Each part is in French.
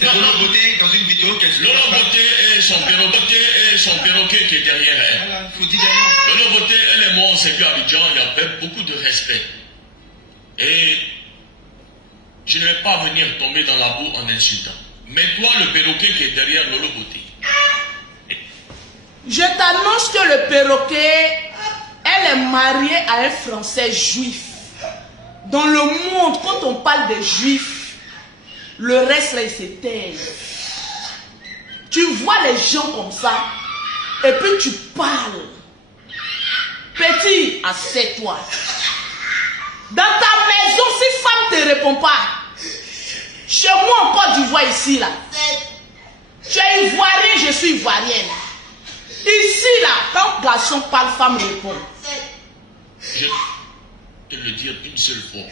C'est Lolo Beauté dans une vidéo qu'elle se Lolo Beauté et son perroquet qui est derrière elle. Voilà, faut dire des Lolo Beauté, elle et moi, on s'est vu à Abidjan, il y avait beaucoup de respect. Et je ne vais pas venir tomber dans la boue en insultant. Mais toi, le perroquet qui est derrière Lolo Beauté. Je t'annonce que le perroquet, elle est mariée à un Français juif. Dans le monde, quand on parle des juifs, le reste là, il s'éteint. Tu vois les gens comme ça, et puis tu parles. Petit, assieds-toi. Dans ta maison, si femme ne te répond pas, chez moi en Côte d'Ivoire ici là, tu es ivoirien, je suis ivoirienne. Ici là, quand garçon parle, femme répond. Je vais te le dire une seule fois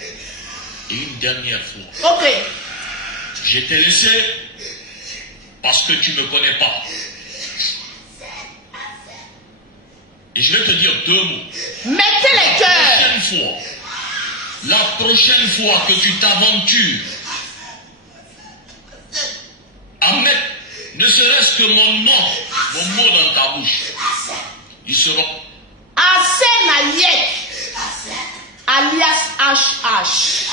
et une dernière fois. Ok. Je t'ai laissé parce que tu ne me connais pas. Et je vais te dire deux mots. Mettez les cœurs. La prochaine fois que tu t'aventures à mettre ne serait-ce que mon nom, mon mot dans ta bouche, ils seront Asenayek, alias HH.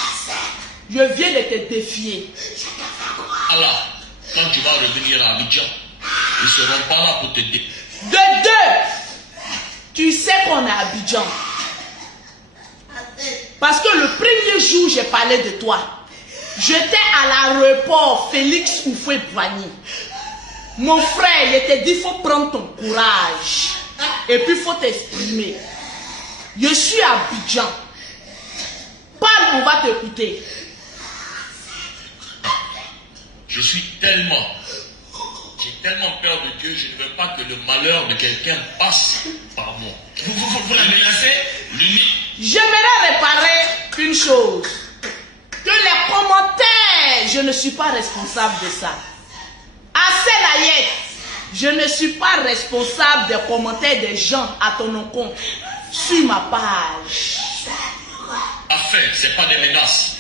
Je viens de te défier. Allah, quand tu vas revenir à Abidjan, ils seront pas là pour te défier. De deux, tu sais qu'on est à Abidjan. Parce que le premier jour, j'ai parlé de toi. J'étais à l'aéroport Félix Houphouët-Boigny. Mon frère, il t'a dit, il faut prendre ton courage. Et puis, il faut t'exprimer. Je suis à Abidjan. Parle, on va t'écouter. J'ai tellement peur de Dieu, je ne veux pas que le malheur de quelqu'un passe par moi. Vous la menacez, l'unique. J'aimerais réparer une chose. Que les commentaires, je ne suis pas responsable de ça. Asenayek, je ne suis pas responsable des commentaires des gens à ton encontre sur ma page. Enfin, ce n'est pas des menaces.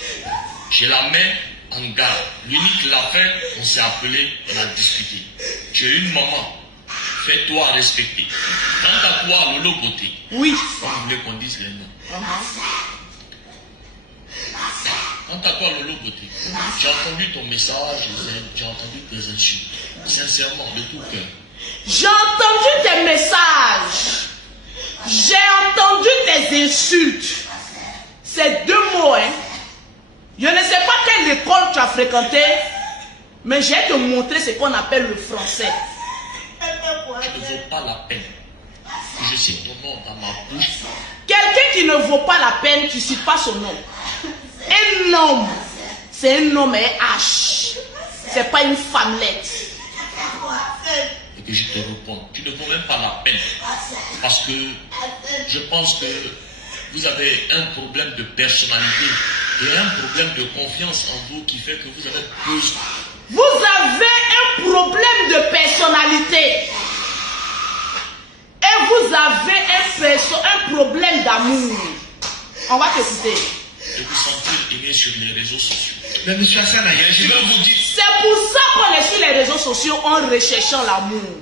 Je la mets en garde. L'unique l'a fait, on s'est appelé, on a discuté. Tu es une maman. Fais-toi respecter. Quant à toi, Lolo Beauté. Oui. Comme vous voulez qu'on dise les noms. Quant à toi, Lolo Beauté, j'ai entendu ton message, j'ai entendu tes insultes. Sincèrement, de tout cœur. J'ai entendu tes messages. J'ai entendu tes insultes. C'est deux mots, hein. Je ne sais pas quelle école tu as fréquenté, mais je vais te montrer ce qu'on appelle le français. Tu ne vaux pas la peine. Je cite ton nom dans ma bouche. Quelqu'un qui ne vaut pas la peine, tu ne cites pas son nom. Un homme, c'est un homme et H. C'est pas une femmelette. Et que je te réponds, tu ne vaux même pas la peine. Parce que je pense que vous avez un problème de personnalité et un problème de confiance en vous qui fait que vous avez besoin. Vous avez un problème de personnalité. Et vous avez un problème d'amour. On va t'écouter. Et vous sentir aimé sur les réseaux sociaux. Mais monsieur Asenayek, je vais vous dire. C'est pour ça qu'on est sur les réseaux sociaux en recherchant l'amour.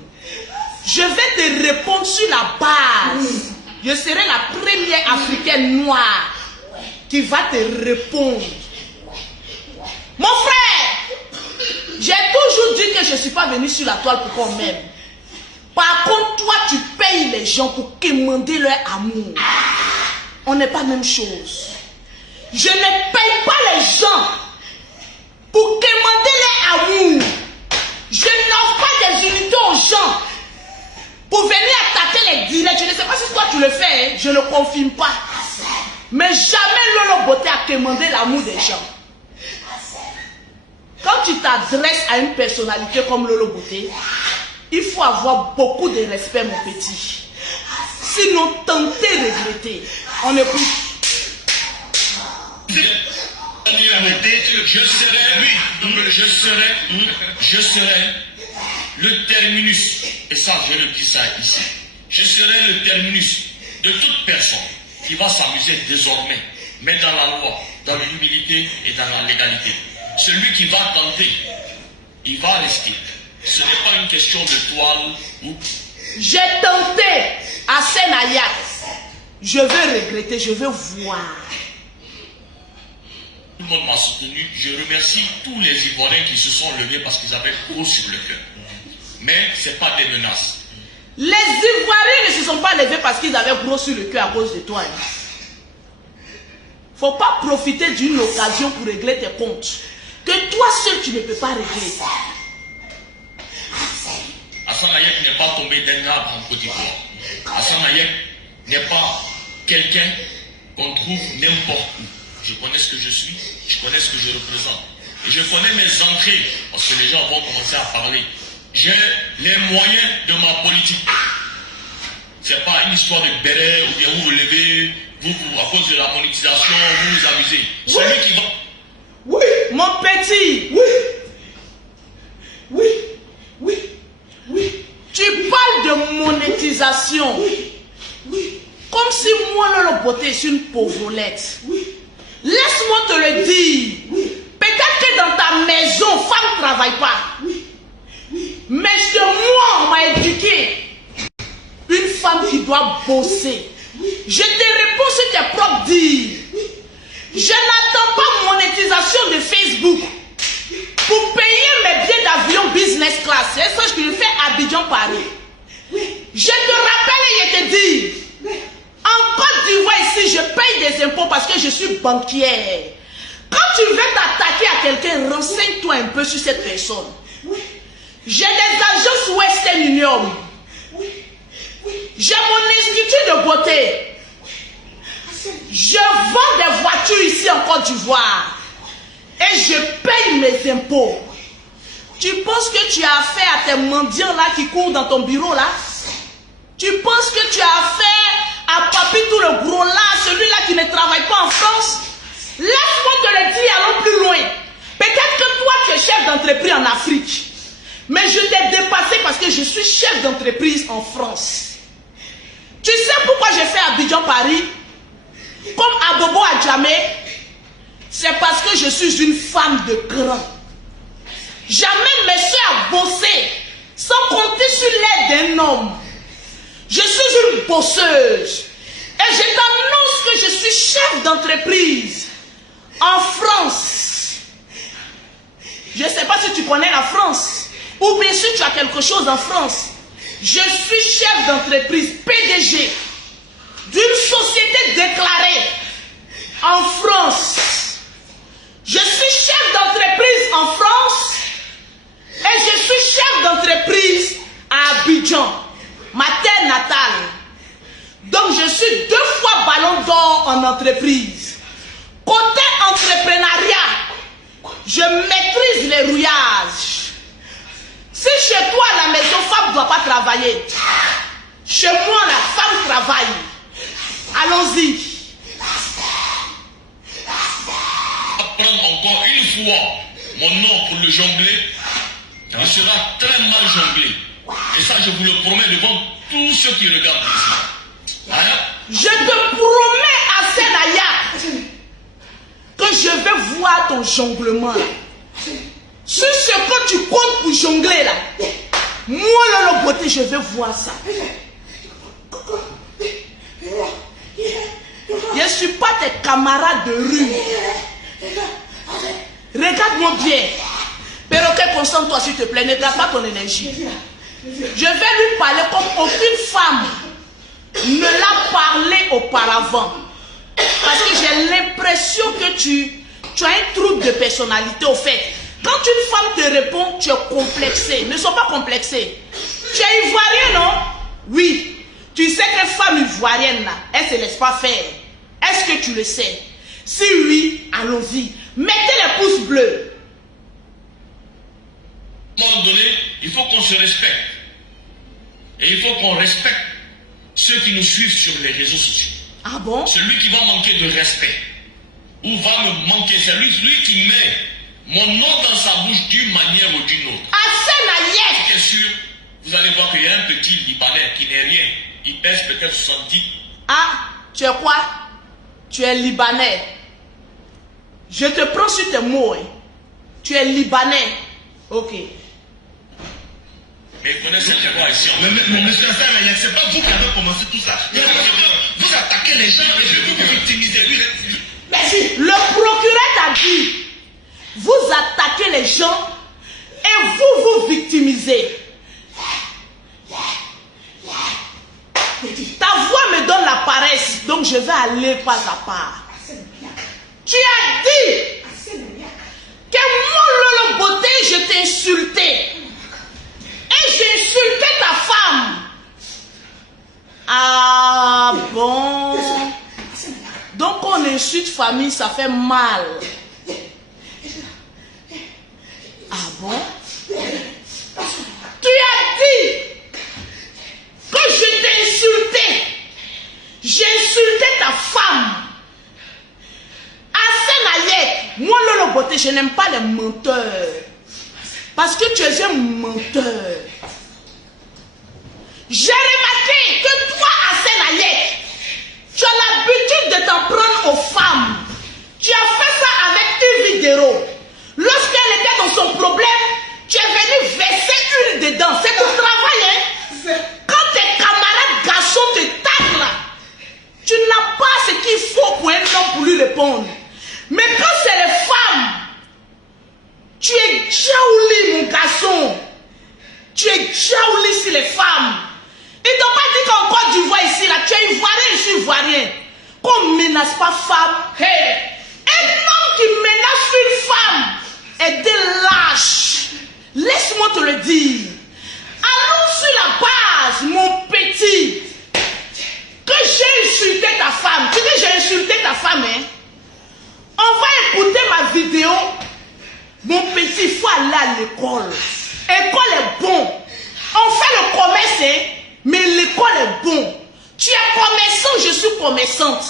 Je vais te répondre sur la base. Je serai la première africaine noire qui va te répondre. Mon frère, j'ai toujours dit que je ne suis pas venu sur la toile pour qu'on m'aime. Par contre, toi, tu payes les gens pour quémander leur amour. On n'est pas la même chose. Je ne paye pas les gens pour quémander leur amour. Je n'offre pas des unités aux gens pour venir attaquer les directs. Je ne sais pas si toi tu le fais, hein? Je ne confirme pas. Mais jamais Lolo Beauté a quémandé l'amour des gens. Quand tu t'adresses à une personnalité comme Lolo Beauté, il faut avoir beaucoup de respect, mon petit. Sinon, tenter regretter. On écoute. Je serai le terminus, et ça je le dis ça ici, je serai le terminus de toute personne qui va s'amuser désormais, mais dans la loi, dans l'humilité et dans la légalité. Celui qui va tenter il va rester. Ce n'est pas une question de toile ou... J'ai tenté à Senayak. Je vais regretter, je vais voir. Tout le monde m'a soutenu. Je remercie tous les Ivoiriens qui se sont levés parce qu'ils avaient gros sur le cœur. Mais ce n'est pas des menaces. Les Ivoiriens ne se sont pas levés parce qu'ils avaient gros sur le cœur à cause de toi. Faut pas profiter d'une occasion pour régler tes comptes. Que toi seul tu ne peux pas régler. Hassan Hayek n'est pas tombé d'un arbre en Côte d'Ivoire. Hassan Hayek n'est pas quelqu'un qu'on trouve n'importe où. Je connais ce que je suis, je connais ce que je représente. Et je connais mes entrées, parce que les gens vont commencer à parler. J'ai les moyens de ma politique. Ce n'est pas une histoire de béret ou bien vous vous levez, vous, à cause de la monétisation, vous vous amusez. Oui. Celui qui va... Oui, mon petit. Oui. Oui. Oui. Oui. Tu parles de monétisation. Oui. Oui. Comme si moi, le beauté est une pauvrelette. Oui. Laisse-moi te le dire. Oui. Peut-être que dans ta maison, femme ne travaille pas. Oui. Oui. Mais chez moi, on m'a éduqué. Une femme qui doit bosser. Oui. Je te réponds sur tes propres dires. Oui. Je n'attends pas monétisation de Facebook pour payer mes billets d'avion business class. C'est ça que je fais à Abidjan-Paris. Je te rappelle et je te dis, en Côte d'Ivoire ici, je paye des impôts parce que je suis banquière. Quand tu veux t'attaquer à quelqu'un, renseigne-toi un peu sur cette personne. J'ai des agences Western Union. J'ai mon institut de beauté. Je vends des voitures ici en Côte d'Ivoire. Et je paye mes impôts. Tu penses que tu as affaire à tes mendiants là qui courent dans ton bureau là? Tu penses que tu as affaire à Papi tout le gros là, celui-là qui ne travaille pas en France? Laisse-moi te le dire, allons plus loin. Peut-être que toi tu es chef d'entreprise en Afrique. Mais je t'ai dépassé parce que je suis chef d'entreprise en France. Tu sais pourquoi j'ai fait Abidjan-Paris? Comme Abobo Adjamé, c'est parce que je suis une femme de cran. J'amène mes soeurs à bosser sans compter sur l'aide d'un homme. Je suis une bosseuse. Et je t'annonce que je suis chef d'entreprise en France. Je ne sais pas si tu connais la France. Ou bien si tu as quelque chose en France. Je suis chef d'entreprise, PDG, d'une société déclarée en France. Je suis chef d'entreprise en France et je suis chef d'entreprise à Abidjan, ma terre natale. Donc je suis 2 fois ballon d'or en entreprise. Côté entrepreneuriat, je maîtrise les rouillages. Si chez toi à la maison, femme ne doit pas travailler, chez moi la femme travaille. Allons-y. Prendre encore une fois mon nom pour le jongler, il sera très mal jonglé. Et ça, je vous le promets devant tous ceux qui regardent ici. Je te promets à Senayak que je vais voir ton jonglement. Sur ce que tu comptes pour jongler là, moi le beauté, je vais voir ça. Je ne suis pas tes camarades de rue. Regarde-moi bien. Perroquet, concentre-toi s'il te plaît, ne garde pas ton énergie. Je vais lui parler comme aucune femme ne l'a parlé auparavant. Parce que j'ai l'impression que tu as un trouble de personnalité au fait. Quand une femme te répond, tu es complexé. Ne sois pas complexé. Tu es ivoirien, non? Oui. Tu sais qu'une femme ivoirienne, là, elle ne se laisse pas faire. Est-ce que tu le sais? Si oui, allons-y. Mettez les pouces bleus. À un moment donné, il faut qu'on se respecte. Et il faut qu'on respecte ceux qui nous suivent sur les réseaux sociaux. Ah bon? Celui qui va manquer de respect, ou va me manquer, c'est lui qui met mon nom dans sa bouche d'une manière ou d'une autre. Senayak! Bien sûr, vous allez voir qu'il y a un petit Libanais qui n'est rien. Il pèse peut-être 70. Ah, tu es quoi? Tu es Libanais. Je te prends sur tes mots. Hein. Tu es Libanais. Ok. Mais connaissez les lois ici. Mais monsieur Hassan, c'est pas vous qui avez commencé tout ça. Vous attaquez les gens et vous vous victimisez. Merci. Le procureur t'a dit, vous attaquez les gens et vous vous victimisez. Ta voix me donne la paresse, donc je vais aller pas à pas. Tu as dit que mon Lolo Beauté, je t'ai insulté. Et j'ai insulté ta femme. Ah bon? Donc on insulte famille, ça fait mal. Ah bon? Tu as dit que je t'ai insulté. J'ai insulté ta femme. Asenayek, moi Lolo Beauté, je n'aime pas les menteurs. Parce que tu es un menteur. J'ai remarqué que toi, Asenayek, tu as l'habitude de t'en prendre aux femmes. Tu as fait ça avec une vidéo. Lorsqu'elle était dans son problème, tu es venu verser une dedans. C'est ton travail, hein? Quand tes camarades garçons te taclent, tu n'as pas ce qu'il faut pour un homme pour lui répondre. Mais quand c'est les femmes, tu es jaouli, mon garçon. Tu es jaouli sur les femmes. Ils t'ont pas dit qu'en Côte d'Ivoire ici, là, tu es ivoirien, je suis ivoirien. Qu'on ne menace pas femme. Hey, un homme qui menace une femme est des lâches. Laisse-moi te le dire. Allons sur la base, mon petit, que j'ai insulté ta femme. Tu dis j'ai insulté ta femme, hein? On va écouter ma vidéo. Mon petit, il faut aller à l'école. L'école est bon. On fait le commerce, hein? Mais l'école est bon. Tu es commerçant, je suis commerçante.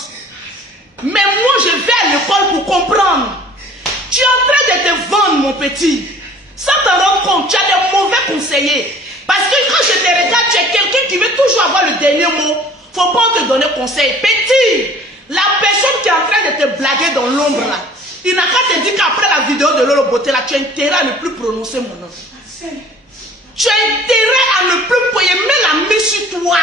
Mais moi, je vais à l'école pour comprendre. Tu es en train de te vendre, mon petit. Sans t'en rendre compte, tu as des mauvais conseillers. Parce que quand je te regarde, tu es quelqu'un qui veut toujours avoir le dernier mot. Faut pas te donner conseil. Petit, la personne qui est en train de te blaguer dans l'ombre là, il n'a qu'à te dire qu'après la vidéo de Lolo Beauté là, tu as intérêt à ne plus prononcer mon nom. Tu as intérêt à ne plus poyer. Mets la main sur toi.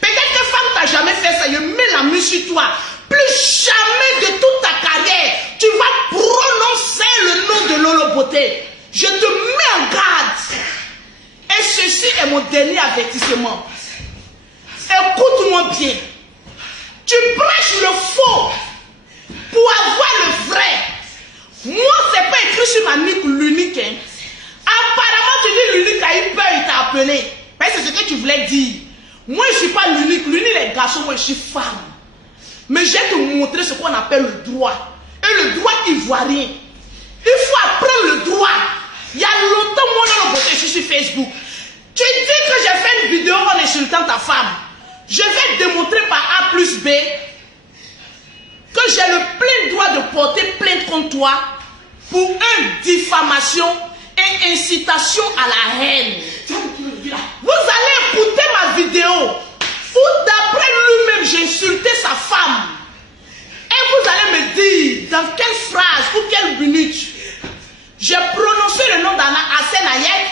Peut-être que femme t'a jamais fait ça. Je mets la main sur toi. Plus jamais de toute ta carrière, tu vas prononcer le nom de Lolo Beauté. Je te mets en garde. Et ceci est mon dernier avertissement. Écoute-moi bien. Tu prêches le faux pour avoir le vrai. Moi, c'est pas écrit sur ma nique l'unique. Hein. Apparemment, tu dis l'unique a eu peur, il t'a appelé. Mais c'est ce que tu voulais dire. Moi, je ne suis pas l'unique. L'unique, les garçons, moi, je suis femme. Mais je vais te montrer ce qu'on appelle le droit. Et le droit ivoirien. Il faut apprendre le droit. Il y a longtemps, moi, dans le côté, je suis sur Facebook. Tu dis que j'ai fait une vidéo en insultant ta femme. Je vais démontrer par A plus B que j'ai le plein droit de porter plainte contre toi pour une diffamation et incitation à la haine. Vous allez écouter ma vidéo où d'après lui-même j'ai insulté sa femme. Et vous allez me dire dans quelle phrase ou quelle minute j'ai prononcé le nom d'Anna Asenayek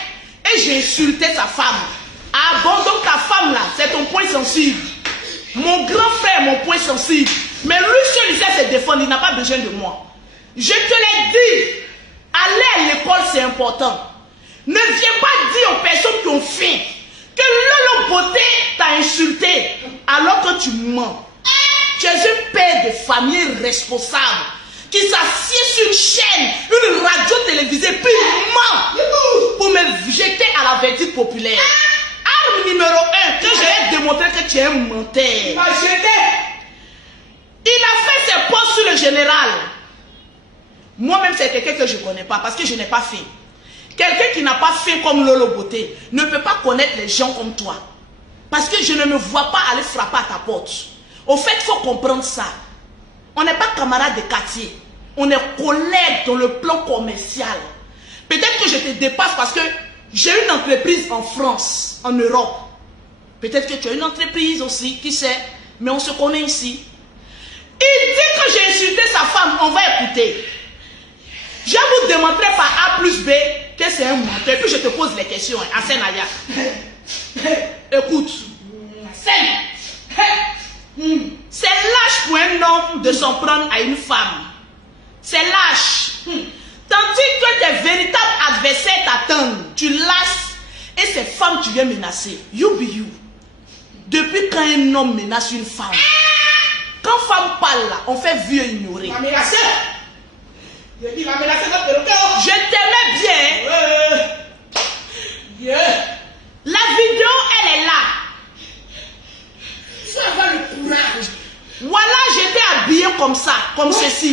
et j'ai insulté sa femme. Ah bon, donc ta femme là, c'est ton point sensible. Mon grand frère, mon point sensible. Mais lui, si il sait se défendre, il n'a pas besoin de moi. Je te l'ai dit, aller à l'école, c'est important. Ne viens pas dire aux personnes qui ont faim que Lolo Beauté t'a insulté alors que tu mens. Tu es un père de famille responsable qui s'assied sur une chaîne, une radio télévisée, puis il ment pour me jeter à la verdict populaire. Arme numéro 1, que j'ai démontré que tu es un menteur. Il a fait ses postes sur le général. Moi-même, c'est quelqu'un que je ne connais pas parce que je n'ai pas fait. Quelqu'un qui n'a pas fait comme Lolo Beauté ne peut pas connaître les gens comme toi. Parce que je ne me vois pas aller frapper à ta porte. Au fait, il faut comprendre ça. On n'est pas camarades de quartier. On est collègues dans le plan commercial. Peut-être que je te dépasse parce que j'ai une entreprise en France, en Europe. Peut-être que tu as une entreprise aussi, qui sait. Mais on se connaît ici. Il dit que j'ai insulté sa femme. On va écouter. Je vais vous démontrer par A plus B que c'est un menteur. Et puis je te pose les questions, hein, Hassan Aya. Écoute. C'est lâche pour un homme de s'en prendre à une femme. C'est lâche. Tandis que tes véritables adversaires t'attendent, tu lasses et ces femmes tu viens menacer. You be you. Depuis quand un homme menace une femme? Quand femme parle là, on fait vieux ignorer. La menacer. Je dis la menacer notre perroquet. Je t'aimais bien. La vidéo, elle est là. Il faut avoir le courage. Voilà, j'étais habillée comme ça, comme ceci.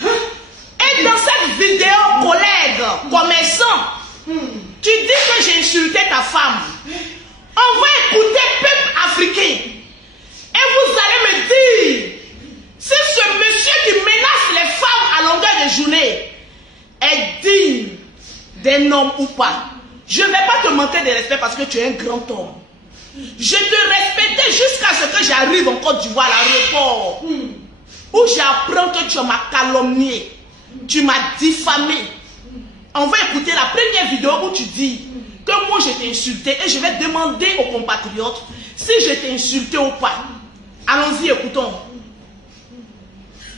Et dans cette vidéo, collègue, commerçant, tu dis que j'ai insulté ta femme. On va écouter peuple africain. Et vous allez me dire si ce monsieur qui menace les femmes à longueur de journée est digne d'un homme ou pas. Je ne vais pas te manquer de respect parce que tu es un grand homme. Je te respectais jusqu'à ce que j'arrive en Côte d'Ivoire à l'aéroport. Où j'apprends que tu m'as calomnié. Tu m'as diffamé. On va écouter la première vidéo où tu dis que moi je t'ai insulté et je vais demander aux compatriotes si je t'ai insulté ou pas. Allons-y, écoutons.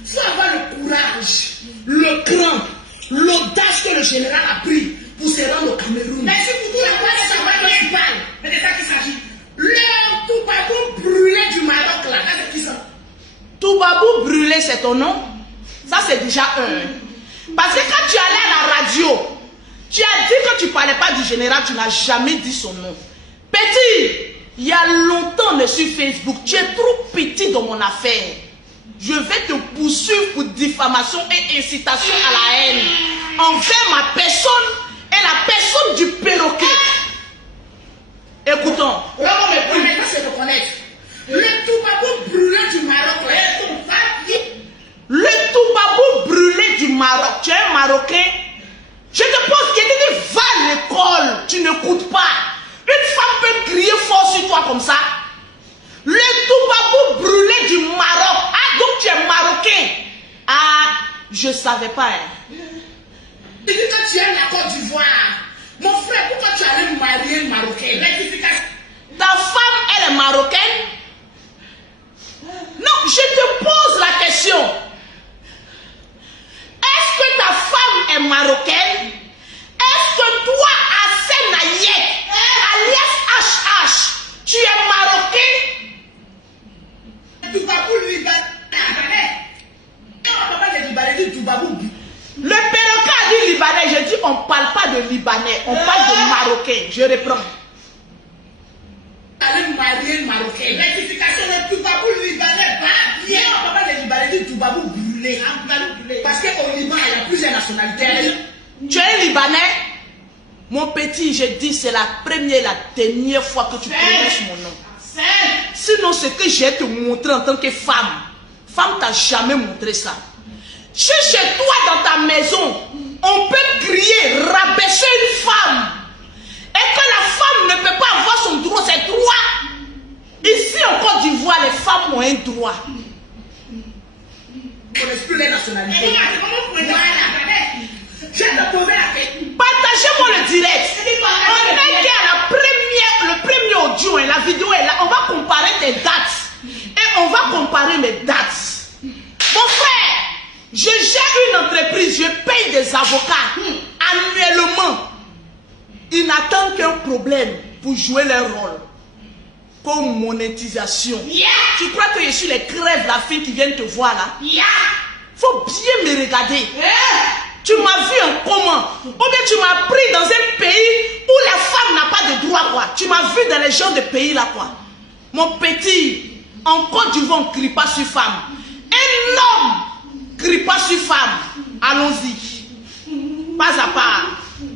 Il faut avoir le courage, le cran, l'audace que le général a pris pour se rendre au Cameroun. Merci pour tout la place de savoir dont tu parles. Mais c'est ça qu'il s'agit. Le Toubabou brûlé du Maroc là, c'est qui ça? Toubabou brûlé, c'est ton nom? Ça c'est déjà un. Parce que quand tu allais à la radio, tu as dit que tu ne parlais pas du général, tu n'as jamais dit son nom. Petit, il y a longtemps on est sur Facebook, tu es trop petit dans mon affaire. Je vais te poursuivre pour diffamation et incitation à la haine envers ma personne et la personne du perroquet. Écoutons. Vraiment, mais pour maintenant, c'est reconnaître. Le Toubabou brûlé du Maroc là, c'est ton papier. Le Toubabou brûlé du Maroc, tu es un Marocain. Je te pose question, tu dis va à l'école, tu n'écoutes pas. Une femme peut crier fort sur toi comme ça. Le Toubabou brûlé du Maroc. Ah, donc tu es Marocain. Ah, je ne savais pas. Hein. Tu dis que tu aimes la Côte d'Ivoire. Mon frère, pourquoi tu allais me marier une Marocaine? Ta femme, elle est marocaine? Non, je te pose la question. Est-ce que ta femme est marocaine? Est-ce que toi, Hassan Ayek, alias HH, tu es marocain? Toubabou libanais. Papa de Libanais dit Toubabou. Le perroquet a dit libanais. Je dis on ne parle pas de libanais, on parle de marocain. Je reprends. Allez me marier une Marocaine. Rectification de Toubabou libanais. Bien, papa de Libanais dit Toubabou brûlé. Parce qu'au Liban, il y a plusieurs nationalités. Tu es un Libanais? Mon petit, je dis c'est la première et la dernière fois que tu prononces mon nom. Sinon, ce que j'ai te montré en tant que femme, t'a jamais montré ça. Chez toi, dans ta maison, on peut crier, rabaisser une femme. Et que la femme ne peut pas avoir son droit, c'est droit. Ici, en Côte d'Ivoire, les femmes ont un droit. On ne connaît plus les nationalités. Voilà. Je te posais la question. Partagez-moi le direct. On est à le premier audio, et la vidéo est là. On va comparer tes dates. Et on va comparer mes dates. Mon frère, je gère une entreprise, je paye des avocats annuellement. Ils n'attendent qu'un problème pour jouer leur rôle. Comme monétisation. Tu crois que je suis les crèves, la fille qui vient te voir là? Faut bien me regarder. Tu m'as vu en comment? Ou bien tu m'as pris dans un pays où la femme n'a pas de droit, quoi. Tu m'as vu dans les genres de pays là, quoi. Mon petit, en Côte d'Ivoire, on ne crie pas sur femme. Un homme ne crie pas sur femme. Allons-y. Pas à part. Il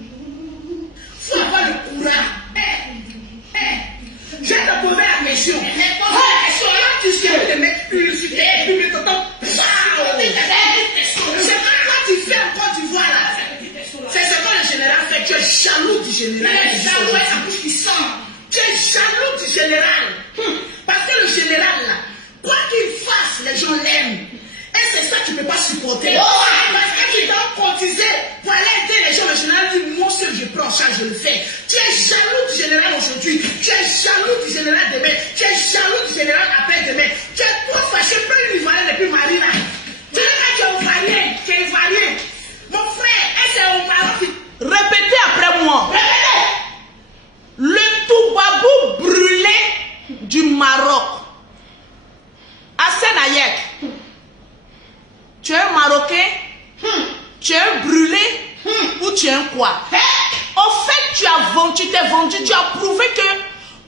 faut avoir le courage. Je te posais la question. Là, tu sais te mettre publicité et puis me t'entends. C'est comme toi tu fais en Côte d'Ivoire là. C'est ce que le général fait. Tu es jaloux du général. Tu es jaloux avec sa bouche qui sent. Tu es jaloux du général. Parce que le général là, quoi qu'il fasse, les gens l'aiment. Et c'est ça que tu ne peux pas supporter. Parce que tu dois cotiser ça, je le fais. Tu es jaloux du général aujourd'hui. Tu es jaloux du général demain. Tu es jaloux du général après-demain. Tu es trop fâché, plein d'Ivoiriens depuis Marie là. Tu es Ivoirien, tu es Ivoirien. Mon frère, est-ce au Maroc? Répétez après moi. Répétez. Le Toubabou brûlé du Maroc. Hassan Hayek. Tu es un Marocain? Tu es un brûlé? Ou tu es un quoi? Au fait, tu t'es vendu, tu as prouvé que,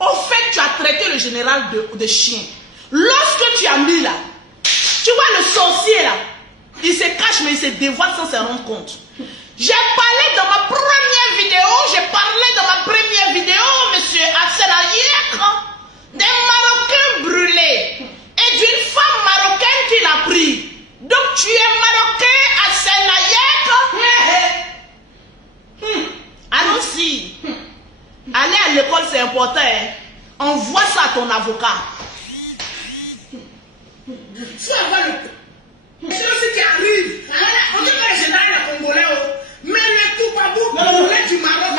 au fait, tu as traité le général de chien. Lorsque tu as mis là, tu vois le sorcier là, il se cache mais il se dévoile sans se rendre compte. J'ai parlé dans ma première vidéo, monsieur Hassan Hayek, des Marocains brûlés et d'une femme marocaine qui l'a pris. Donc tu es Marocain, Hassan Hayek. Allons-y. Aller à l'école, c'est important. Hein? Envoie ça à ton avocat. Faut avoir le... C'est ce qui arrive. On dit que le général est congolais. Mais le Toubabou brûlé du Maroc.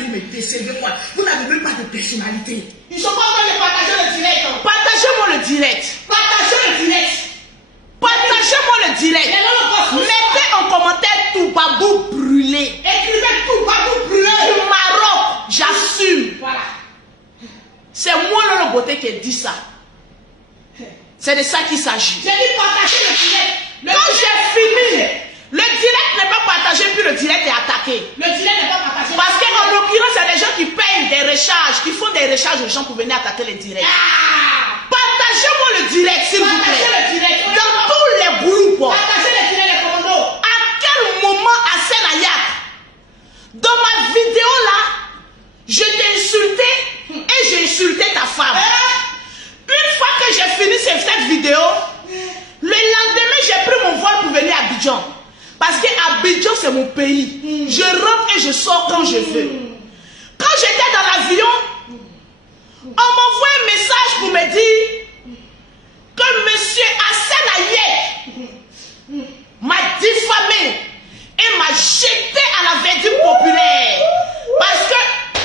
Vous me décevez quoi? Vous n'avez même pas de personnalité. Ils sont pas en train de partager le direct. Partagez-moi le direct. Partagez le direct. Partagez-moi le direct. Mettez en commentaire Toubabou brûlé. Écrivez Toubabou brûlé du Maroc. J'assume. Voilà. C'est moi Lolo Beauté qui dit ça. C'est de ça qu'il s'agit. J'ai dit partager le direct. Quand j'ai fini, le direct n'est pas partagé puis le direct est attaqué. Le direct n'est pas partagé. Parce qu'en l'occurrence, il y a des gens qui payent des recharges, qui font des recharges aux gens pour venir attaquer les directs. Partagez-moi le direct, s'il vous plaît. Le direct. Dans tous les groupes. Partagez le direct des commandos. À quel moment, Hassan Hayek, dans ma vidéo là, je t'ai insulté et j'ai insulté ta femme. Une fois que j'ai fini cette vidéo, le lendemain, j'ai pris mon vol pour venir à Abidjan. Parce qu'Abidjan, c'est mon pays. Je rentre et je sors quand je veux. Quand j'étais dans l'avion, on m'envoie un message pour me dire que monsieur Hassan Hayek m'a diffamé et m'a jeté à la verdict populaire. Parce que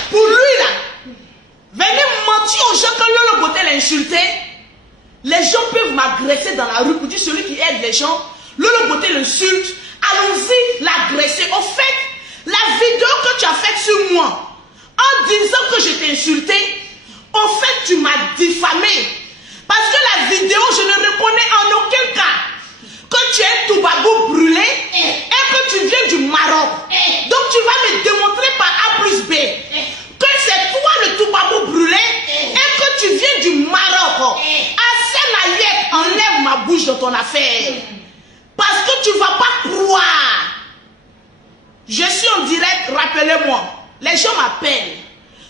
pour lui, là, venir mentir aux gens quand Lolo Beauté l'a insulté, les gens peuvent m'agresser dans la rue pour dire celui qui aide les gens, Lolo Beauté l'insulte, allons-y l'agresser. Au fait, la vidéo que tu as faite sur moi, en disant que je t'ai insulté, au fait tu m'as diffamé. Parce que la vidéo, je ne reconnais en aucun cas que tu es un Toubabou brûlé et que tu viens du Maroc. Donc tu vas me démontrer par A plus B que c'est toi le Toubabou brûlé et que tu viens du Maroc. Hassan Hayek, enlève ma bouche dans ton affaire. Parce que tu ne vas pas croire. Je suis en direct, rappelez-moi. Les gens m'appellent.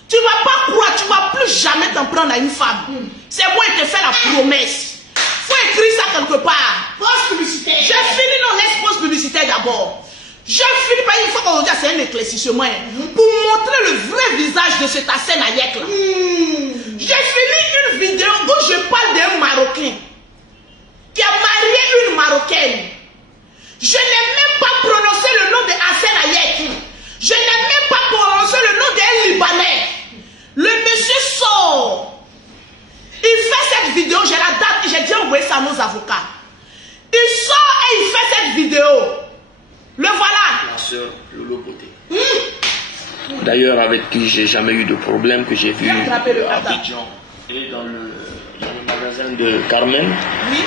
Tu ne vas pas croire, tu ne vas plus jamais t'en prendre à une femme. C'est moi qui te fais la promesse. Il faut écrire ça quelque part. Poste publicitaire. J'ai fini, non, laisse poste publicitaire d'abord. J'ai fini par une fois qu'on dit c'est un éclaircissement pour montrer le vrai visage de cet Hassan Hayek là. J'ai fini une vidéo où je parle d'un Marocain qui a marié une Marocaine. Je n'ai même pas prononcé le nom de Hassan Hayek. Je n'ai même pas prononcé le nom d'un Libanais. Le monsieur sort. Il fait cette vidéo, j'ai la date et j'ai déjà envoyé ça à nos avocats. Il sort et il fait cette vidéo. Le voilà. Ma soeur Lolo Beauté. D'ailleurs, avec qui j'ai jamais eu de problème, que j'ai vu à Abidjan et dans le magasin de Carmen. Oui.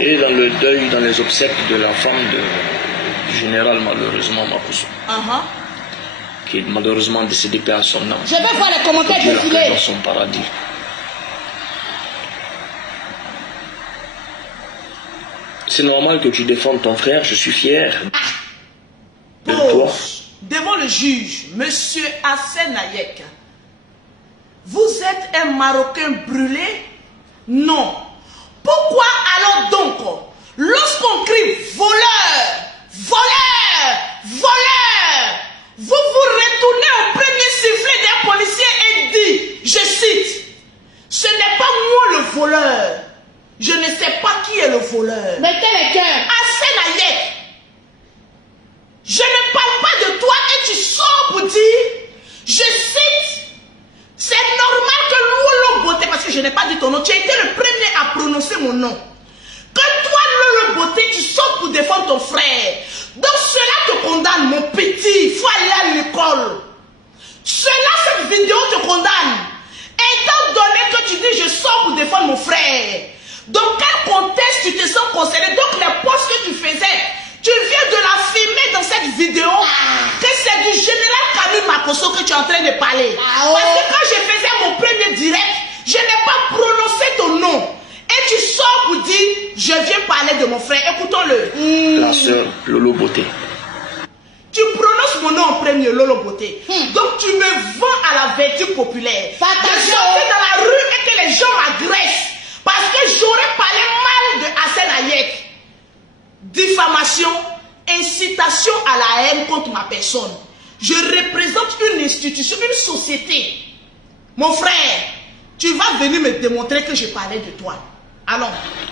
Et dans le deuil, dans les obsèques de la femme du général, malheureusement, Mapuso, qui est malheureusement décédé à son âme. Je vais voir les commentaires défiler. Dans son paradis. C'est normal que tu défendes ton frère, je suis fier de toi. Devant le juge, monsieur Hassan Hayek, vous êtes un Marocain brûlé? Non. Pourquoi alors donc, lorsqu'on crie voleur, voleur, voleur, vous vous retournez au premier sifflet d'un policier et dit, je cite, ce n'est pas moi le voleur, je ne sais pas qui est le voleur. Mettez les cœurs. Hassan Hayek, je ne parle pas de toi et tu sors défendre mon frère. Dans quel contexte tu te sens concerné? Donc les postes que tu faisais, tu viens de la filmer dans cette vidéo, que c'est du général Camille Makosso que tu es en train de parler. Parce que quand je faisais mon premier direct, je n'ai pas prononcé ton nom. Et tu sors pour dire, je viens parler de mon frère. Écoutons-le. La sœur Lolo Beauté. Tu prononces mon nom en premier, Lolo Beauté. Donc tu me vends à la vertu populaire. Je sortais dans la rue et que les gens m'agressent. Parce que j'aurais parlé mal de Hassan Hayek. Diffamation, incitation à la haine contre ma personne. Je représente une institution, une société. Mon frère, tu vas venir me démontrer que je parlais de toi. Allons.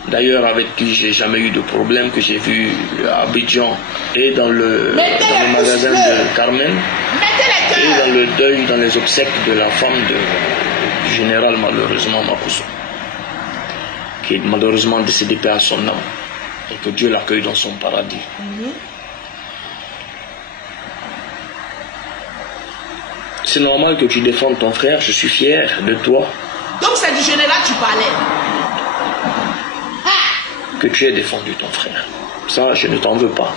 D'ailleurs, avec qui j'ai jamais eu de problème, que j'ai vu à Abidjan et dans le magasin de Carmen, et dans le deuil, dans les obsèques de la femme du général, malheureusement, Makosso, qui est malheureusement décédé à son âme, et que Dieu l'accueille dans son paradis. C'est normal que tu défendes ton frère, je suis fier de toi. Donc c'est du général que tu parlais. Que tu aies défendu ton frère. Ça, je ne t'en veux pas.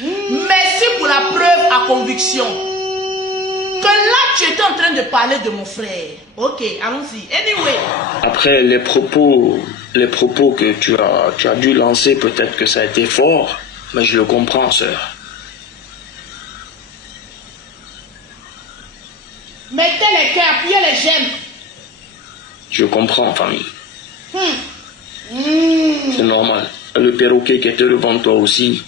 Merci pour la preuve à conviction. Que là, tu étais en train de parler de mon frère. Ok, allons-y. Anyway. Après, les propos que tu as dû lancer, peut-être que ça a été fort, mais je le comprends, sœur. Mettez les cœurs, appuyez les j'aime. Je comprends, famille. C'est normal. Le perroquet qui était devant toi aussi,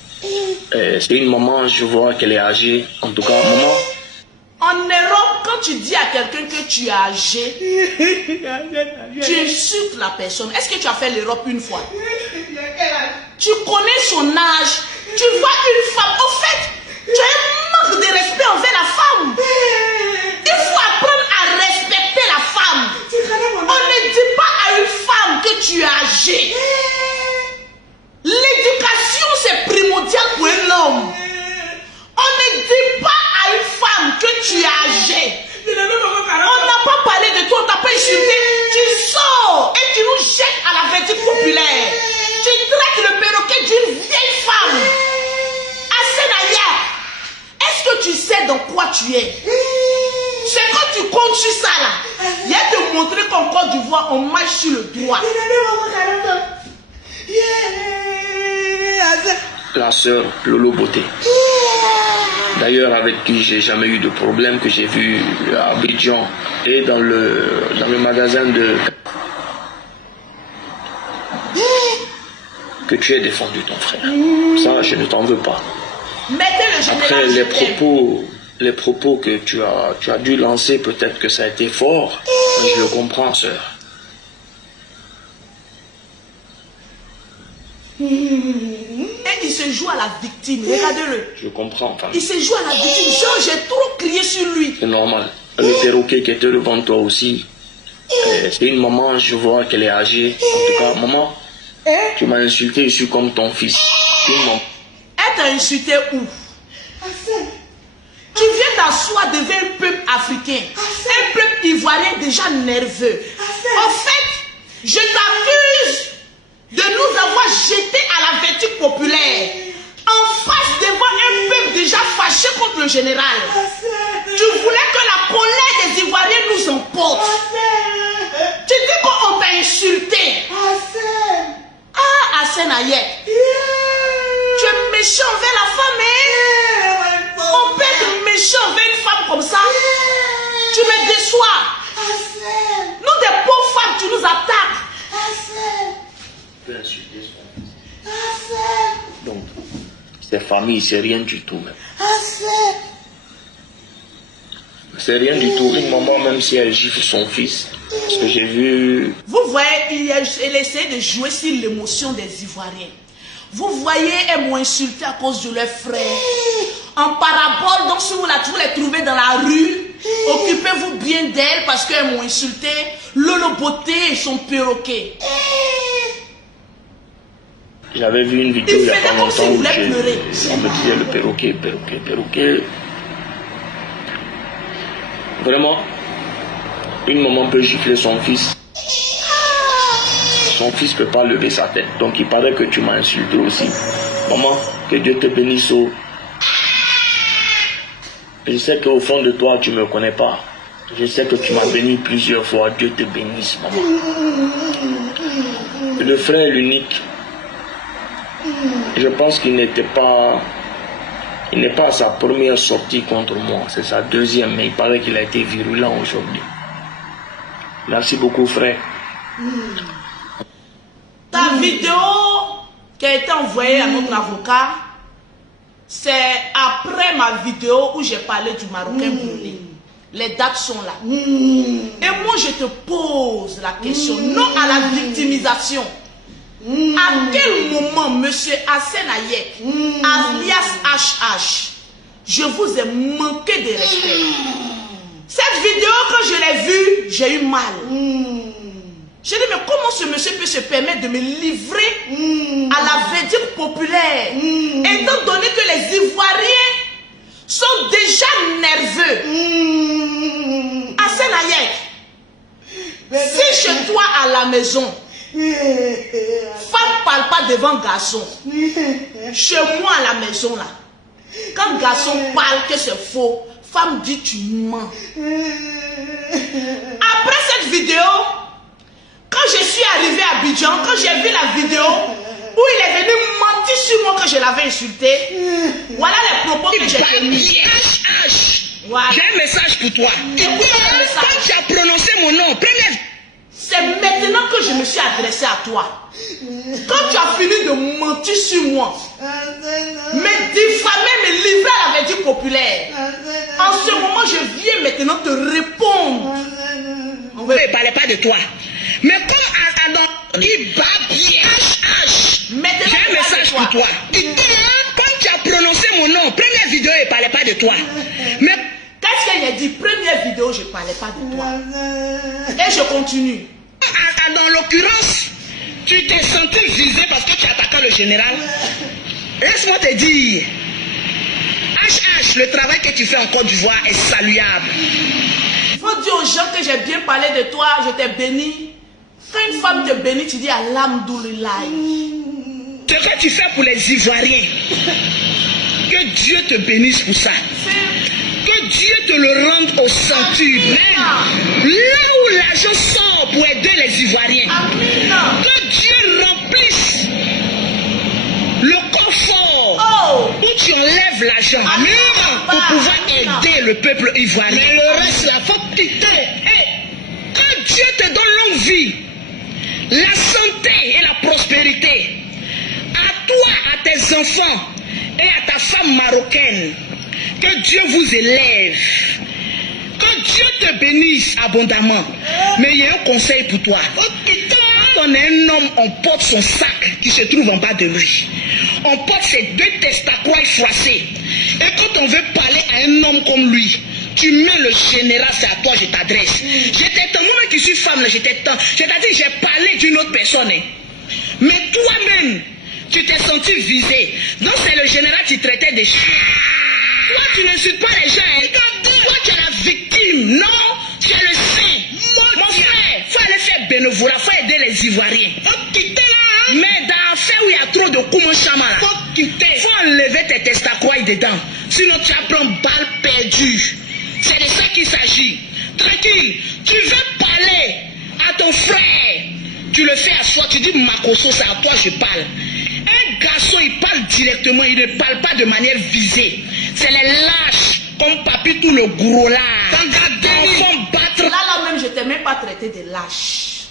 c'est une maman, je vois qu'elle est âgée. En tout cas, maman. En Europe, quand tu dis à quelqu'un que tu es âgé, tu insultes la personne. Est-ce que tu as fait l'Europe une fois? Tu connais son âge. Tu vois une femme. En fait, tu as un manque de respect envers la femme. Il faut apprendre à respecter la femme. On ne dit pas à une femme que tu es âgé. L'éducation, c'est primordial pour un homme. On ne dit pas à une femme que tu es âgé. On n'a pas parlé de toi, on t'a pas insulté. Tu sors et tu nous jettes à la vertu populaire. Tu traites le perroquet d'une vieille femme. Assenaya, est-ce que tu sais dans quoi tu es? C'est quand tu comptes sur ça là. Il y a de montrer qu'en Côte d'Ivoire, on marche sur le droit. La sœur Lolo Beauté. D'ailleurs, avec qui j'ai jamais eu de problème, que j'ai vu à Abidjan et dans le magasin de... Que tu aies défendu ton frère. Ça, je ne t'en veux pas. Après, les propos que tu as dû lancer, peut-être que ça a été fort, mais je le comprends, sœur. Et il se joue à la victime, regardez-le. Je comprends, femme. Il se joue à la victime. Genre, j'ai trop crié sur lui. C'est normal. Le perroquet qui était devant toi aussi, c'est une maman, je vois qu'elle est âgée. En tout cas, maman, tu m'as insulté, je suis comme ton fils. Elle t'a insulté où? Tu viens t'asseoir devant un peuple africain, un peuple ivoirien déjà nerveux. En fait, je t'accuse de nous avoir jetés à la vertu populaire, en face devant un peuple déjà fâché contre le général. Tu voulais que la colère des Ivoiriens nous emporte. Tu dis qu'on t'a insulté. Ah, Hassan Hayek, tu es méchant envers la femme, hein? On peut être méchant envers une femme comme ça. Tu me déçois. Nous, des pauvres femmes, tu nous attaques. Donc, ces familles, c'est rien du tout même. C'est rien du tout. Une maman, même si elle gifle son fils, parce que j'ai vu... Vous voyez, elle essaie de jouer sur l'émotion des Ivoiriens. Vous voyez, elles m'ont insulté à cause de leur frère. En parabole, donc si vous les trouvez dans la rue, occupez-vous bien d'elle parce qu'elles m'ont insulté. Lolo Beauté et son perroquet. J'avais vu une vidéo il y a pas longtemps où on me disait le perroquet. Vraiment, Une maman peut gifler son fils. Son fils ne peut pas lever sa tête. Donc il paraît que tu m'as insulté aussi. Maman, que Dieu te bénisse. Je sais qu'au fond de toi, tu ne me connais pas. Je sais que tu m'as béni plusieurs fois. Dieu te bénisse, maman. Le frère l'unique, je pense qu'il n'était pas... Il n'est pas à sa première sortie contre moi. C'est sa deuxième, mais il paraît qu'il a été virulent aujourd'hui. Merci beaucoup, frère. Ta vidéo qui a été envoyée à notre avocat, c'est après ma vidéo où j'ai parlé du Marocain brûlé. Les dates sont là. Et moi, je te pose la question, non à la victimisation. À quel moment, monsieur Hassan Ayek, alias HH, je vous ai manqué de respect? Cette vidéo, quand je l'ai vue, j'ai eu mal. J'ai dit, mais comment ce monsieur peut se permettre de me livrer à la verdict populaire, étant donné que les Ivoiriens sont déjà nerveux? Hassan Ayek, si chez toi à la maison, femme parle pas devant garçon, chez moi à la maison là, quand garçon parle que c'est faux, femme dit tu mens. Après cette vidéo, quand je suis arrivé à Abidjan, quand j'ai vu la vidéo où il est venu mentir sur moi que je l'avais insulté, voilà les propos que j'ai tenus. Voilà. J'ai un message pour toi. Quand tu as prononcé mon nom, c'est maintenant que je me suis adressé à toi. Quand tu as fini de mentir sur moi, me diffamer, me livrer à la verdict populaire, en ce moment, je viens maintenant te répondre. On ne parlait pas de toi. Mais comme Adam, il bat bien. J'ai un message pour toi. Quand tu as prononcé mon nom, première vidéo, il ne parlait pas de toi. Mais qu'est-ce qu'il a dit? Première vidéo, je ne parlais pas de toi. Et je continue. Dans l'occurrence, tu t'es senti visé parce que tu attaquais le général. Laisse-moi te dire, HH, le travail que tu fais en Côte d'Ivoire est saluable. Il faut dire aux gens que j'ai bien parlé de toi, je t'ai béni. Quand une femme te bénit, tu dis Alhamdoulilah. Ce que tu fais pour les Ivoiriens, que Dieu te bénisse pour ça. Que Dieu te le rende au centuple. Là où l'argent sort pour aider les Ivoiriens. Que Dieu remplisse le coffre où tu enlèves l'argent pour pouvoir aider le peuple ivoirien. Mais le reste, il faut quitter. Que Dieu te donne longue vie, la santé et la prospérité. À toi, à tes enfants et à ta femme marocaine. Que Dieu vous élève. Que Dieu te bénisse abondamment. Mais il y a un conseil pour toi. Quand on est un homme, on porte son sac qui se trouve en bas de lui. On porte ses 2 testacroix froissés. Et quand on veut parler à un homme comme lui, tu mets le général, c'est à toi, je t'adresse. J'étais temps, moi qui suis femme, j'étais temps. Je t'ai dit, j'ai parlé d'une autre personne. Mais toi-même, tu t'es senti visé. Donc c'est le général qui traitait des chiens. Toi, tu n'insultes pas les gens. Toi, tu es la victime. Non, tu es le saint. Mon frère, il faut aller faire bénévolat, il faut aider les Ivoiriens. Mais dans l'affaire où il y a trop de Koumonchama, il faut enlever tes testacroix dedans. Sinon, tu vas prendre balle perdue. C'est de ça qu'il s'agit. Tranquille, tu veux parler à ton frère. Tu le fais à soi, tu dis Makoso, c'est à toi je parle. Un garçon, il parle directement, il ne parle pas de manière visée. C'est les lâches, comme Papitou le gros là. Là même, je ne t'ai même pas traité de lâche.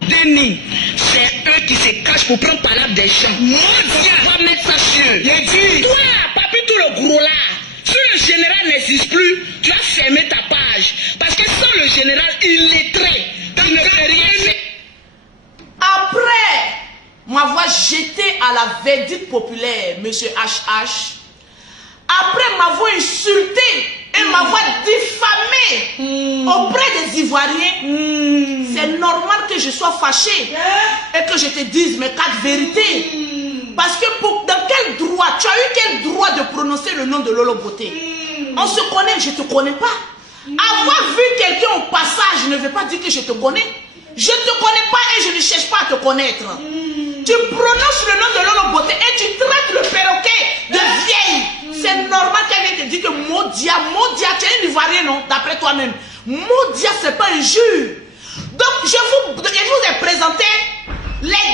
Denis, c'est eux qui se cachent pour prendre parole des gens. Moi, on va mettre ça sur eux. Toi, Papitou le gros là, si le général n'existe plus, tu vas fermer ta page. Parce que sans le général illettré, tu ne peux rien faire. Après m'avoir jeté à la verdict populaire, monsieur HH, après m'avoir insulté et m'avoir diffamé auprès des Ivoiriens, c'est normal que je sois fâché et que je te dise mes 4 vérités. Parce que dans quel droit, tu as eu quel droit de prononcer le nom de Lolo Beauté? On se connaît, je ne te connais pas. Avoir vu quelqu'un au passage ne veut pas dire que je te connais. Je ne te connais pas et je ne cherche pas à te connaître. Tu prononces le nom de Lolo Beauté et tu traites le perroquet de vieille. C'est normal qu'elle vienne te dire que Modia, tu es un Ivoirien, non? D'après toi-même. Modia, c'est pas un jure. Donc, je vous ai présenté les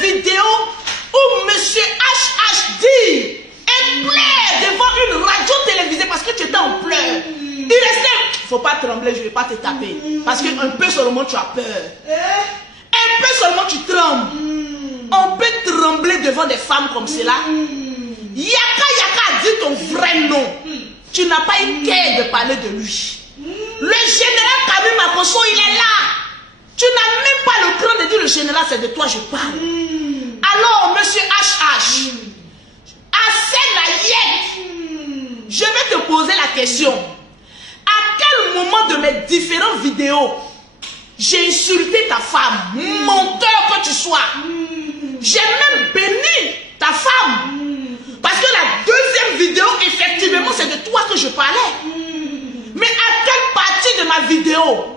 2 vidéos où M. HH dit et pleure devant une radio télévisée parce que tu étais en pleurs. Il restait. Il ne faut pas trembler, je ne vais pas te taper. Parce qu'un peu seulement tu as peur. Un peu seulement tu trembles. On peut trembler devant des femmes comme cela. Yaka a dit ton vrai nom. Tu n'as pas eu cœur de parler de lui. Le général Kabi Makoso, il est là. Tu n'as même pas le cran de dire le général, c'est de toi je parle. Alors, monsieur HH, je vais te poser la question. À quel moment de mes différentes vidéos j'ai insulté ta femme, menteur que tu sois? J'ai même béni ta femme. Parce que la deuxième vidéo, effectivement, c'est de toi que je parlais. Mais à quelle partie de ma vidéo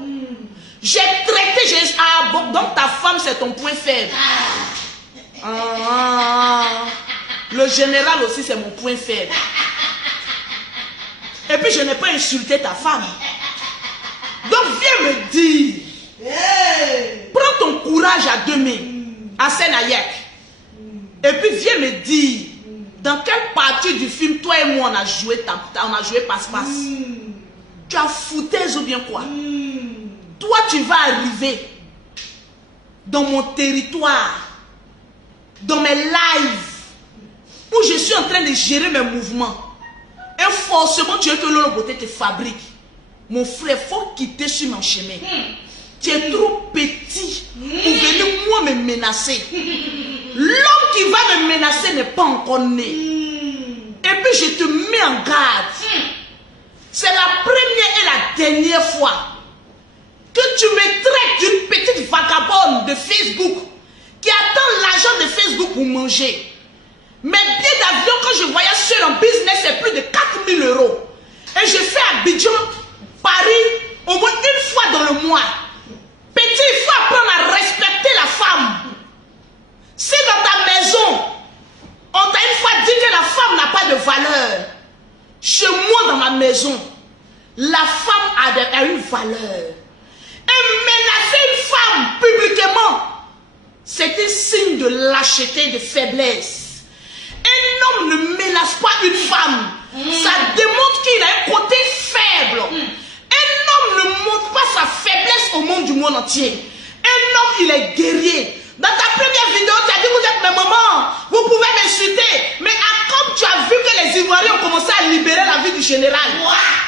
j'ai traité, ah bon, donc ta femme c'est ton point faible. Le général aussi c'est mon point faible. Et puis je n'ai pas insulté ta femme. Donc viens me dire, prends ton courage à 2 mains, à Senayak. Et puis viens me dire, dans quelle partie du film toi et moi on a joué passe-passe. Tu as foutaise ou bien quoi? Toi tu vas arriver dans mon territoire, dans mes lives, où je suis en train de gérer mes mouvements. Et forcément tu veux que Lolo Beauté te fabrique. Mon frère, il faut quitter sur mon chemin. Tu es trop petit pour venir moi me menacer. L'homme qui va me menacer n'est pas encore né. Et puis je te mets en garde. C'est la première et la dernière fois que tu me traites d'une petite vagabonde de Facebook qui attend l'argent de Facebook pour manger. Mes billets d'avion, quand je voyage seul en business, c'est plus de 4 000 €. Et je fais Abidjan, Paris, au moins 1 fois dans le mois. Petit, il faut apprendre à respecter la femme. Si dans ta maison, on t'a une fois dit que la femme n'a pas de valeur, chez moi dans ma maison, la femme a une valeur. Et menacer une femme publiquement, c'est un signe de lâcheté, de faiblesse. Un homme ne menace pas une femme. Ça démontre qu'il a un côté faible. Un homme ne montre pas sa faiblesse au monde du monde entier. Un homme, il est guerrier. Dans ta première vidéo, tu as dit, vous êtes mes mamans, vous pouvez m'insulter. Mais comme tu as vu que les Ivoiriens ont commencé à libérer la vie du général,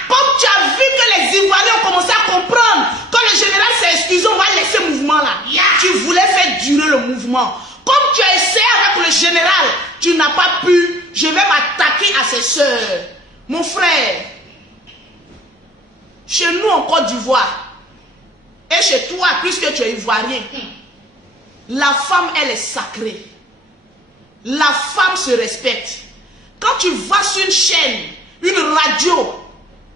comme tu as vu que les Ivoiriens ont commencé à comprendre que le général s'est excusé, on va laisser ce mouvement-là. Tu voulais faire durer le mouvement. Comme tu as essayé avec le général, tu n'as pas pu. Je vais m'attaquer à ses soeurs. Mon frère, chez nous en Côte d'Ivoire, et chez toi, puisque tu es ivoirien, la femme, elle est sacrée. La femme se respecte. Quand tu vas sur une chaîne, une radio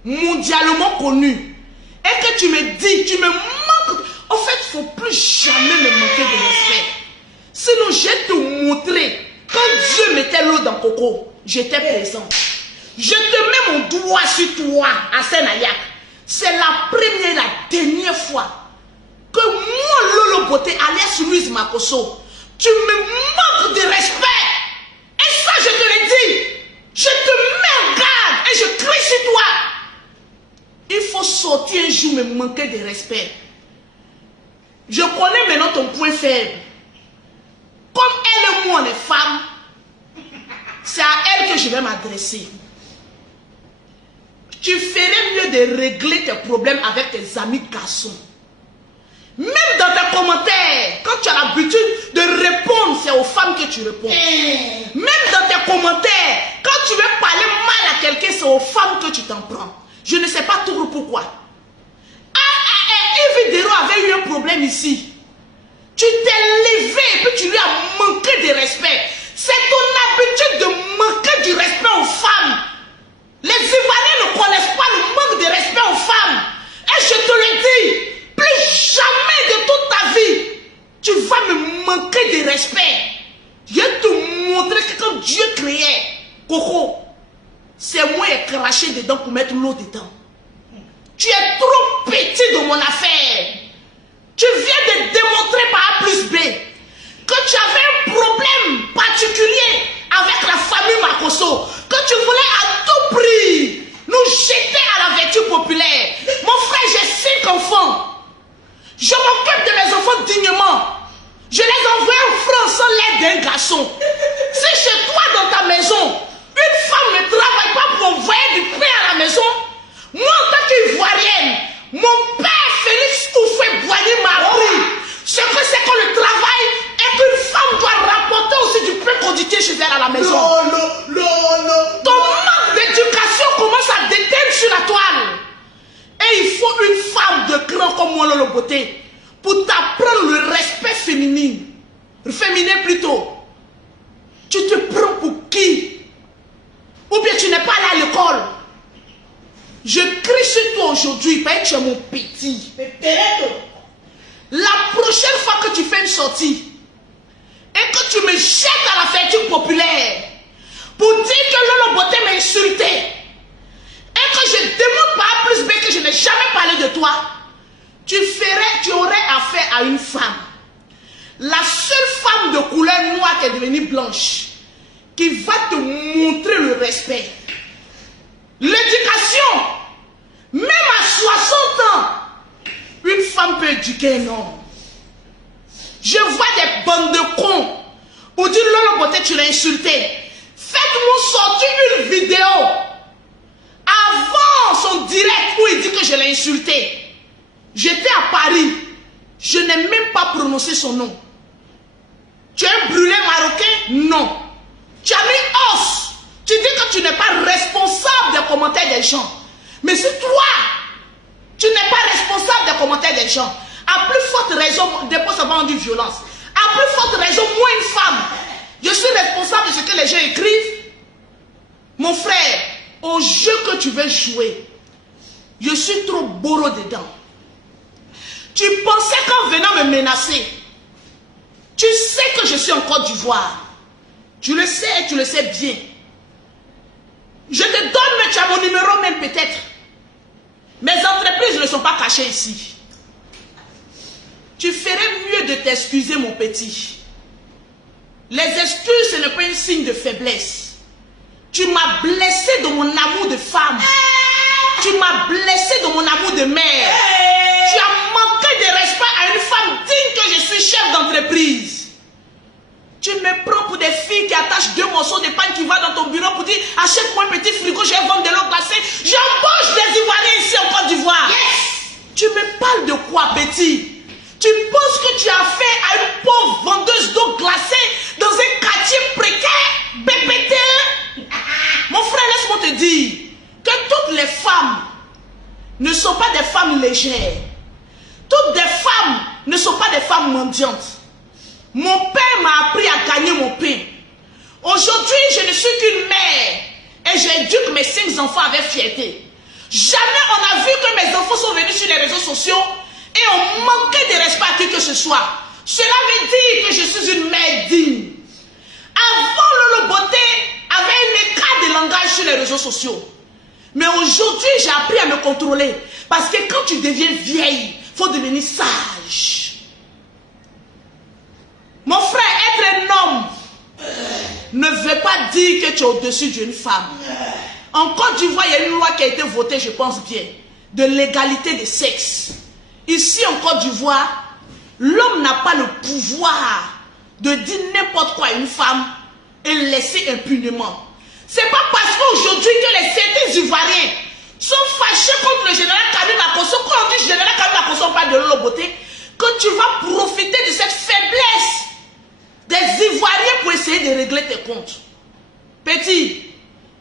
mondialement connue, et que tu me dis, tu me manques, en fait, il ne faut plus jamais me manquer de respect. Sinon, je vais te montrer, quand Dieu mettait l'eau dans Coco, j'étais présent. Je te mets mon doigt sur toi, à Senayak. C'est la première et la dernière fois que moi, Lolo Beauté, alias Louise Makoso, tu me manques de respect. Et ça, je te l'ai dit. Je te mets en garde et je crie sur toi. Il faut sortir un jour me manquer de respect. Je connais maintenant ton point faible. Comme elle et moi, les femmes, c'est à elle que je vais m'adresser. Tu ferais mieux de régler tes problèmes avec tes amis garçons. Même dans tes commentaires, quand tu as l'habitude de répondre, c'est aux femmes que tu réponds. Même dans tes commentaires, quand tu veux parler mal à quelqu'un, c'est aux femmes que tu t'en prends. Je ne sais pas toujours pourquoi. Yves Dero avait eu un problème ici. Tu t'es levé et puis tu lui as manqué de respect. C'est ton habitude de manquer du respect aux femmes. Les Ivoiriens ne connaissent pas le manque de respect aux femmes. les cracher dedans pour mettre l'eau dedans. Tu es trop petit de mon affaire. Tu viens de démontrer par A plus B que tu avais un problème particulier avec la famille Makosso, que tu voulais à tout prix nous jeter à la vertu populaire. Mon frère, j'ai 5 enfants. Je m'occupe de mes enfants dignement. Je les envoie en France sans l'aide d'un garçon. Si chez toi, dans ta maison, une femme ne travaille pas pour envoyer du pain à la maison, moi, en tant qu'Ivoirienne, mon père Félix Houphouët-Boigny m'a appris ce que c'est que le travail et qu'une femme doit rapporter aussi du pain conditier chez elle à la maison. Ton manque d'éducation commence à déteindre sur la toile. Et il faut une femme de cran comme moi, Lolo Beauté, pour t'apprendre le respect féminin. Féminin plutôt. Tu te prends pour qui? Ou bien tu n'es pas allé à l'école? Je crie sur toi aujourd'hui parce que tu es mon petit. La prochaine fois que tu fais une sortie et que tu me jettes à la fêture populaire pour dire que Lolo Beauté m'a insulté et que je démontre par A plus B que je n'ai jamais parlé de toi, tu aurais affaire à une femme. La seule femme de couleur noire qui est devenue blanche, qui va te montrer le respect. L'éducation, même à 60 ans, une femme peut éduquer un homme. Je vois des bandes de cons pour dire Lolo Beauté, tu l'as insulté. Faites-nous sortir une vidéo avant son direct où il dit que je l'ai insulté. J'étais à Paris. Je n'ai même pas prononcé son nom. Tu es un brûlé marocain? Non. Tu as mis os. Tu dis que tu n'es pas responsable des commentaires des gens. Mais c'est toi. Tu n'es pas responsable des commentaires des gens. À plus forte raison, dépôt ça va en violence. À plus forte raison, moi une femme. Je suis responsable de ce que les gens écrivent. Mon frère, au jeu que tu veux jouer, je suis trop bourreau dedans. Tu pensais qu'en venant me menacer, tu sais que je suis en Côte d'Ivoire. Tu le sais et tu le sais bien. Je te donne, mais tu as mon numéro même peut-être. Mes entreprises ne sont pas cachées ici. Tu ferais mieux de t'excuser, mon petit. Les excuses, ce n'est pas un signe de faiblesse. Tu m'as blessé dans mon amour de femme. Tu m'as blessé dans mon amour de mère. Tu as manqué de respect à une femme digne que je suis chef d'entreprise. Tu me prends pour des filles qui attachent 2 morceaux de pain qui vont dans ton bureau pour dire achète-moi un petit frigo, je vais vendre de l'eau glacée. J'embauche des Ivoiriens ici en Côte d'Ivoire. Yes. Tu me parles de quoi, petit? Tu penses que tu as affaire à une pauvre vendeuse d'eau glacée dans un quartier précaire, PPT? Mon frère, laisse-moi te dire que toutes les femmes ne sont pas des femmes légères. Toutes des femmes ne sont pas des femmes mendiantes. Mon père m'a appris à gagner mon pain. Aujourd'hui, je ne suis qu'une mère et j'éduque mes 5 enfants avec fierté. Jamais on a vu que mes enfants sont venus sur les réseaux sociaux et ont manqué de respect à qui que ce soit. Cela veut dire que je suis une mère digne. Avant, Lolo Beauté avait un écart de langage sur les réseaux sociaux. Mais aujourd'hui, j'ai appris à me contrôler. Parce que quand tu deviens vieille, il faut devenir sage. Mon frère, être un homme ne veut pas dire que tu es au-dessus d'une femme. En Côte d'Ivoire, il y a une loi qui a été votée, je pense bien, de l'égalité des sexes. Ici, en Côte d'Ivoire, l'homme n'a pas le pouvoir de dire n'importe quoi à une femme et laisser impunément. C'est pas parce qu'aujourd'hui que les certains Ivoiriens sont fâchés contre le général Kanu Makosso, quand on dit général Kanu Makosso, on parle de Lolo Beauté, que tu vas profiter de cette faiblesse des Ivoiriens pour essayer de régler tes comptes. Petit,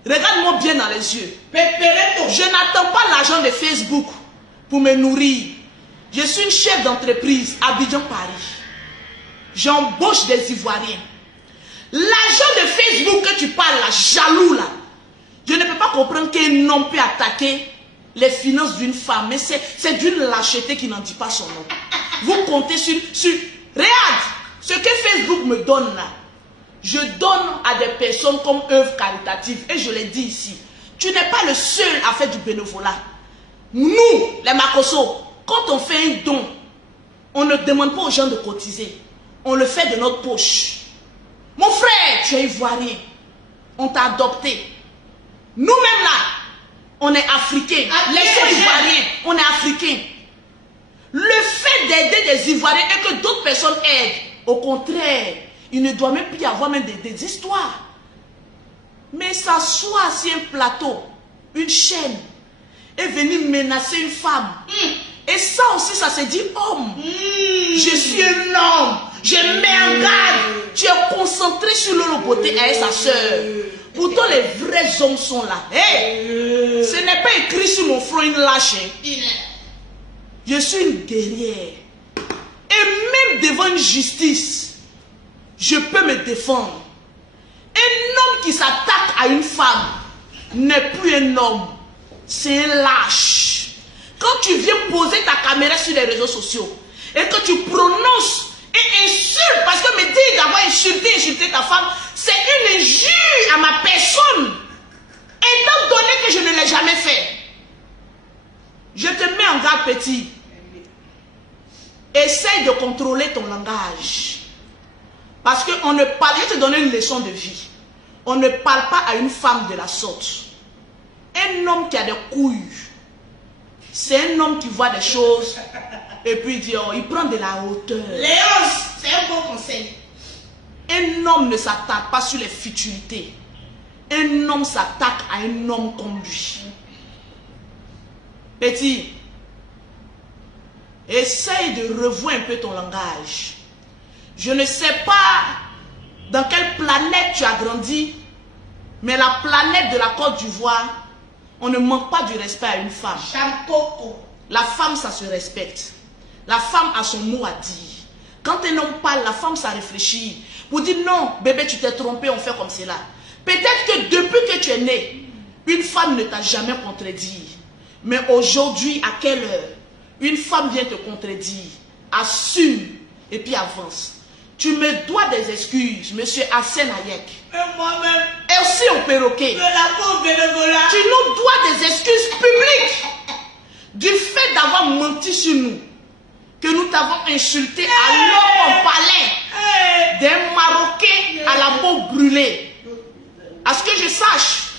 regarde-moi bien dans les yeux. Je n'attends pas l'argent de Facebook pour me nourrir. Je suis une chef d'entreprise à Abidjan, Paris. J'embauche des Ivoiriens. L'argent de Facebook que tu parles là, jaloux là, je ne peux pas comprendre qu'un homme peut attaquer les finances d'une femme, mais c'est d'une lâcheté qui n'en dit pas son nom. Vous comptez sur... Regarde, ce que Facebook me donne là, je donne à des personnes comme œuvre caritative, et je l'ai dit ici. Tu n'es pas le seul à faire du bénévolat. Nous, les Makosso, quand on fait un don, on ne demande pas aux gens de cotiser. On le fait de notre poche. Mon frère, tu es ivoirien. On t'a adopté. Nous-mêmes là, on est africains. Les gens ivoiriens, on est africains. Le fait d'aider des Ivoiriens et que d'autres personnes aident, au contraire, il ne doit même plus y avoir même des histoires. Mais s'asseoir sur un plateau, une chaîne, et venir menacer une femme. Et ça aussi, ça se dit homme. Je suis un homme. Je mets en garde. Tu es concentré sur le beauté et sa soeur. Pourtant, les vrais hommes sont là. Hey, ce n'est pas écrit sur mon front une lâche. Je suis une guerrière. Et même devant une justice, je peux me défendre. Un homme qui s'attaque à une femme n'est plus un homme. C'est un lâche. Quand tu viens poser ta caméra sur les réseaux sociaux et que tu prononces et insultes, parce que me dire d'avoir insulté ta femme, c'est une injure à ma personne. Étant donné que je ne l'ai jamais fait. Je te mets en garde, petit. Essaye de contrôler ton langage. Parce qu'on ne parle, je vais te donner une leçon de vie. On ne parle pas à une femme de la sorte. Un homme qui a des couilles, c'est un homme qui voit des choses et puis il dit, oh, il prend de la hauteur. Léonce, c'est un bon conseil. Un homme ne s'attaque pas sur les futilités. Un homme s'attaque à un homme comme lui. Petit, essaye de revoir un peu ton langage. Je ne sais pas dans quelle planète tu as grandi, mais la planète de la Côte d'Ivoire, on ne manque pas du respect à une femme. Champoko. La femme, ça se respecte. La femme a son mot à dire. Quand un homme parle, la femme, ça réfléchit. Pour dire non, bébé, tu t'es trompé, on fait comme cela. Peut-être que depuis que tu es né, une femme ne t'a jamais contredit. Mais aujourd'hui, à quelle heure une femme vient te contredire? Assume et puis avance. Tu me dois des excuses, monsieur Hassan Hayek. Moi-même. Et aussi au perroquet. De la pauvre bénévolat. Tu nous dois des excuses publiques du fait d'avoir menti sur nous, que nous t'avons insulté alors qu'on parlait d'un Marocain à la peau brûlée. À ce que je sache,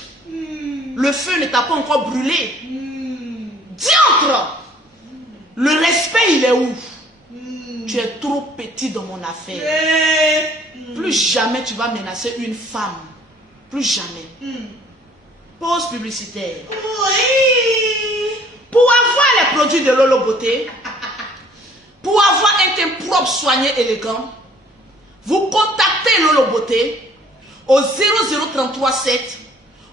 le feu ne t'a pas encore brûlé. Diantre! Le respect, il est où? Tu es trop petit dans mon affaire. Plus jamais tu vas menacer une femme. Plus jamais. Pause publicitaire. Oui. Pour avoir les produits de Lolo Beauté, pour avoir un teint propre, soigné, élégant, vous contactez Lolo Beauté au 00337,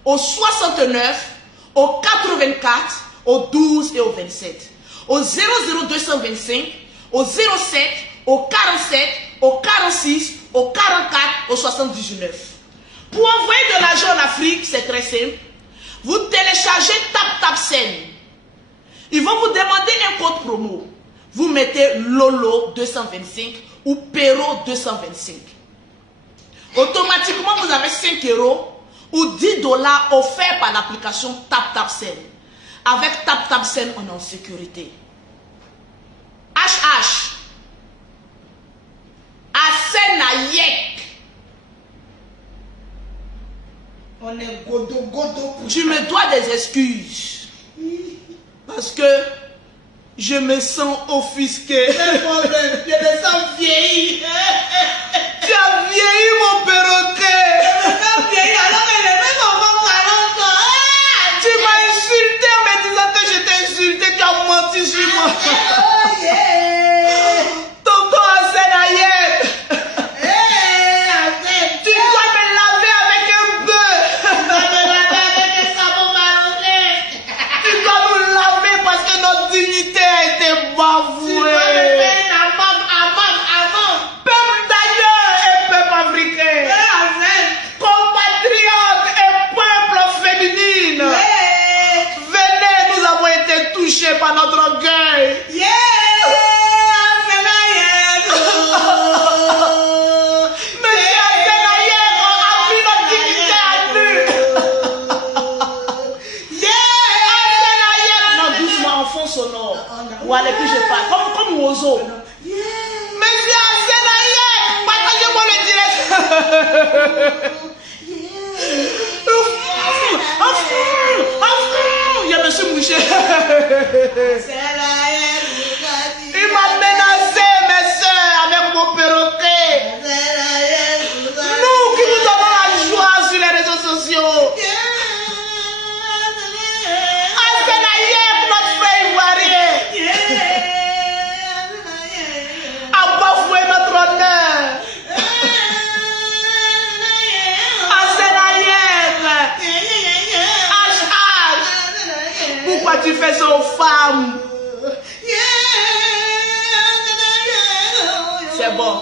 au 69, au 84, au 12 et au 27. Au 00225, au 07, au 47, au 46, au 44, au 79. Pour envoyer de l'argent en Afrique, c'est très simple. Vous téléchargez TapTapSend. Ils vont vous demander un code promo. Vous mettez Lolo 225 ou Pero 225. Automatiquement, vous avez 5 € ou 10 $ offerts par l'application TapTapSend. Avec TapTapSend, on est en sécurité. HH. Hassan Hayek. On est godo. Tu me dois des excuses. Parce que je me sens offusqué. Je me sens vieilli. Tu as vieilli, mon perroquet. Je me sens vieilli alors que les mecs ont 40 ans. Tu m'as insulté en me disant que je t'ai insulté. Tu as menti sur moi. Oh yeah. Tonton Hassan Hayek. Tu dois me laver avec un bœuf. Tu dois nous laver parce que notre dignité a été bafouée. Peuple d'ailleurs et peuple africain. Compatriotes et peuple féminine. Venez, nous avons été touchés par notre orgueil. sonore. Voilà, puis je parle. Comme oiseau. Monsieur Asenaye, partagez-moi le direct. Il y a monsieur Mouché. Il m'a menacé, mes soeurs, avec mon perroquet. Nous qui vous donnons la joie sur les réseaux sociaux. Asenaye, notre frère ivoirien. A bafoué notre honneur. Asenaye. Pourquoi tu fais ça aux femmes? C'est bon.